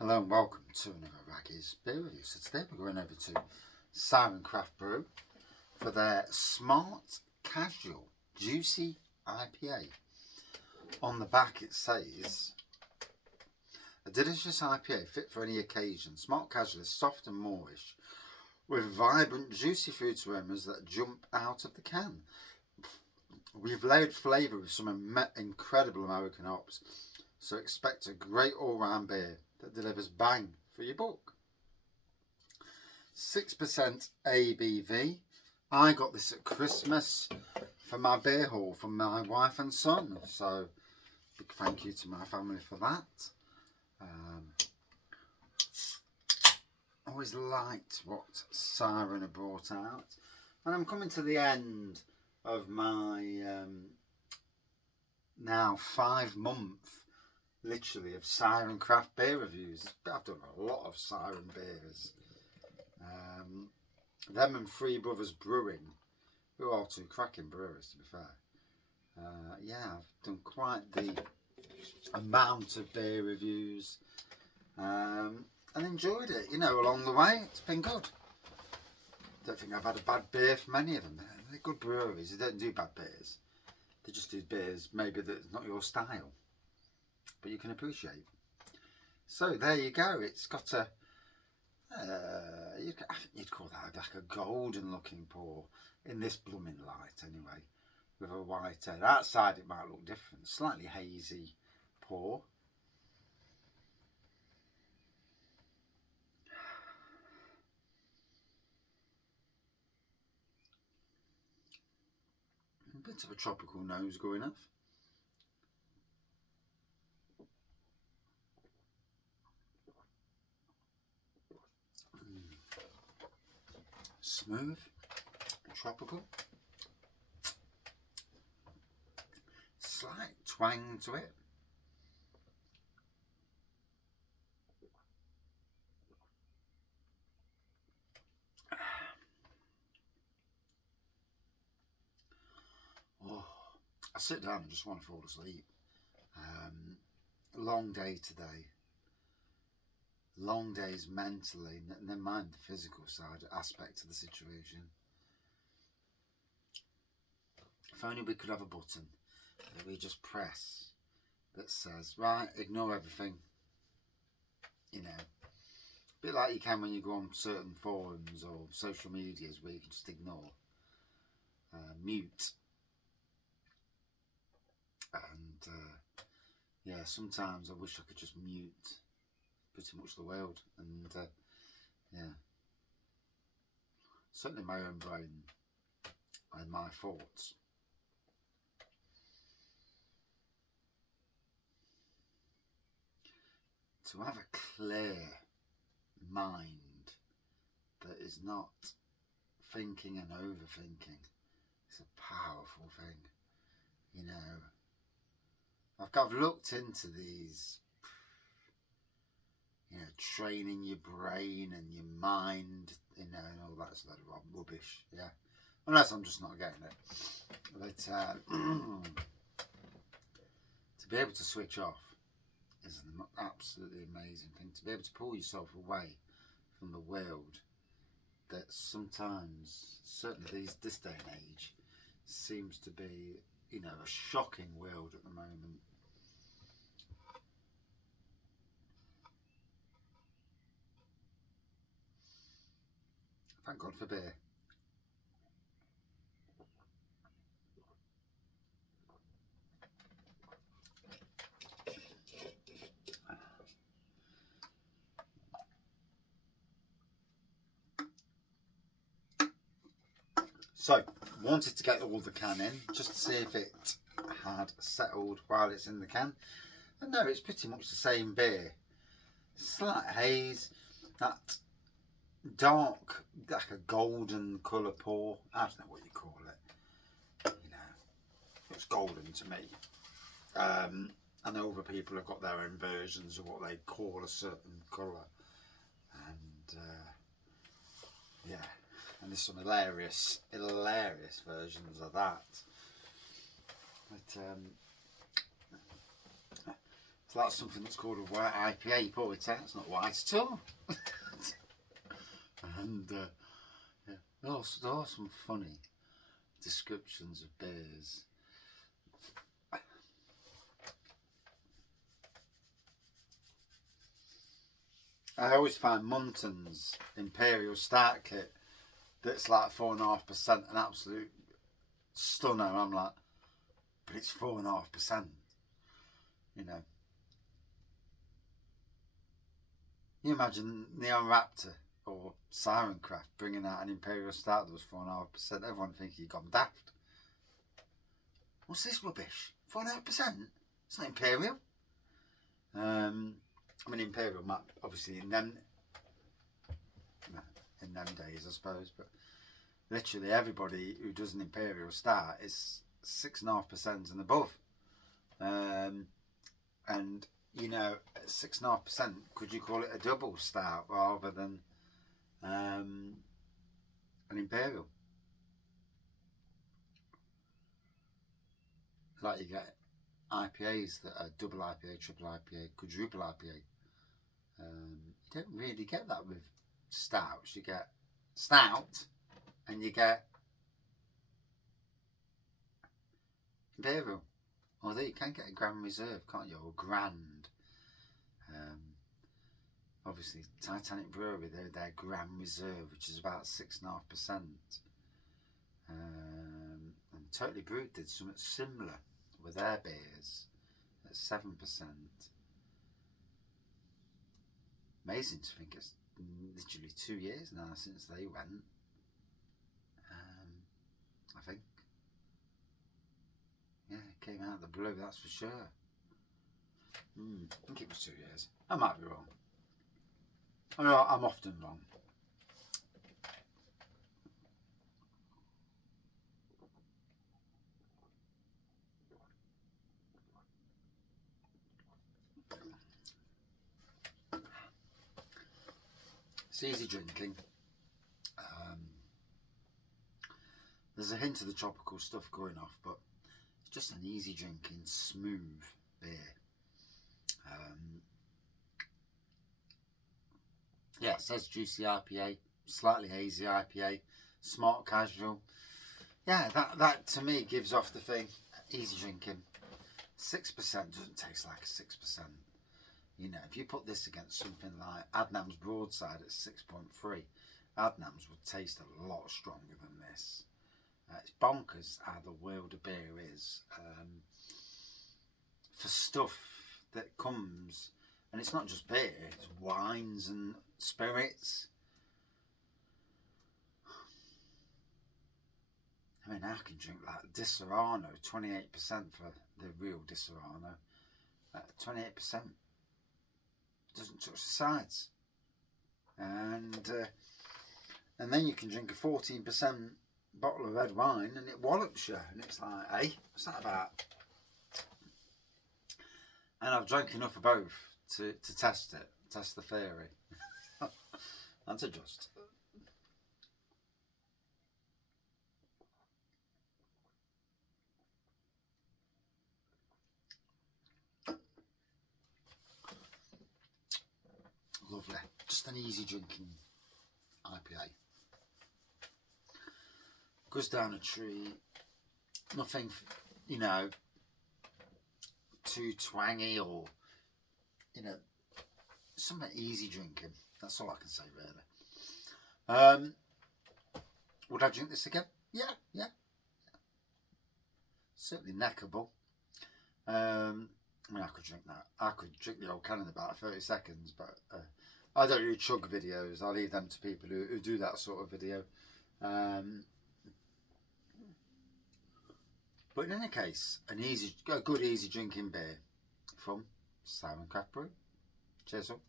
Hello and welcome to another Raggy's Beer Review. So today we're going over to Siren Craft Brew for their Smart Casual Juicy IPA. On the back it says, a delicious IPA fit for any occasion. Smart Casual is soft and moreish with vibrant juicy fruit aromas that jump out of the can. We've layered flavour with some incredible American hops, so expect a great all-round beer that delivers bang for your buck. 6% ABV. I got this at Christmas for my beer haul from my wife and son, so big thank you to my family for that. Always liked what Siren have brought out, and I'm coming to the end of my now 5-month literally of Siren Craft Beer reviews. I've done a lot of Siren beers. Them and Three Brothers Brewing, who are two cracking brewers to be fair. Yeah, I've done quite the amount of beer reviews and enjoyed it, you know, along the way. It's been good. Don't think I've had a bad beer from any of them. They're good breweries. They don't do bad beers. They just do beers maybe that's not your style, but you can appreciate. So there you go. It's got a I think you'd call that like a golden looking pour in this blooming light anyway, with a white head. Outside it might look different, slightly hazy pour. A bit of a tropical nose going off. Smooth, tropical, slight twang to it. Oh, I sit down and just want to fall asleep. Long day today. Long days mentally, never mind the physical side aspect of the situation. If only we could have a button that we just press that says, right, ignore everything. You know, a bit like you can when you go on certain forums or social medias where you can just ignore, mute. And yeah, sometimes I wish I could just mute pretty much the world, and yeah, certainly my own brain and my thoughts. To have a clear mind that is not thinking and overthinking is a powerful thing, you know. I've looked into these, you know, training your brain and your mind, you know, and all that sort of rubbish, yeah. Unless I'm just not getting it. But to be able to switch off is an absolutely amazing thing. To be able to pull yourself away from the world that sometimes, certainly this day and age, seems to be, you know, a shocking world at the moment. Thank God for beer. So, wanted to get all the can in just to see if it had settled while it's in the can. And no, it's pretty much the same beer. Slight haze, that dark, like a golden colour pour. I don't know what you call it. You know, it's golden to me. I know other people have got their own versions of what they call a certain colour. And yeah. And there's some hilarious versions of that. But So that's something that's called a white IPA. You pour it out, it's not white at all. And yeah, there are some funny descriptions of beers. I always find Munton's Imperial Stout Kit that's like 4.5% an absolute stunner. I'm like, but it's 4.5%. You know, you imagine Neon Raptor or Siren Craft bringing out an Imperial Stout that was 4.5%. Everyone thinks you've gone daft. What's this rubbish? 4.5%? It's not Imperial. I mean, Imperial might obviously in them days, I suppose, but literally everybody who does an Imperial Stout is 6.5% and above. And you know, at 6.5%, could you call it a double stout rather than an Imperial? Like you get IPAs that are double IPA, triple IPA, quadruple IPA. You don't really get that with stouts. You get stout and you get Imperial. Although you can get a Grand Reserve, can't you? Or Grand. Obviously, Titanic Brewery, they're their Grand Reserve, which is about 6.5%. And Totally Brewed did something similar with their beers at 7%. Amazing to think it's literally 2 years now since they went. I think. Yeah, it came out of the blue, that's for sure. I think it was 2 years. I might be wrong. I know I'm often wrong. It's easy drinking. There's a hint of the tropical stuff going off, but it's just an easy drinking, smooth beer. Yeah, it says Juicy IPA, slightly hazy IPA, smart casual. Yeah, that to me gives off the thing, easy drinking. 6% doesn't taste like a 6%. You know, if you put this against something like Adnam's Broadside at 6.3, Adnam's would taste a lot stronger than this. It's bonkers how the world of beer is. For stuff that comes, and it's not just beer, it's wines and spirits. I mean, I can drink like Disaronno, 28% for the real Disaronno. 28% doesn't touch the sides. And then you can drink a 14% bottle of red wine and it wallops you. And it's like, hey, what's that about? And I've drank enough of both to test it, test the theory. And to just. Lovely. Just an easy drinking IPA. Goes down a tree. Nothing, you know, too twangy or, you know, something easy drinking. That's all I can say, really. Would I drink this again? Yeah. Certainly neckable. I mean, I could drink that. I could drink the old can in about 30 seconds, but I don't do chug videos. I leave them to people who do that sort of video. But in any case, a good easy drinking beer from Siren Craft Brew. Cheers up.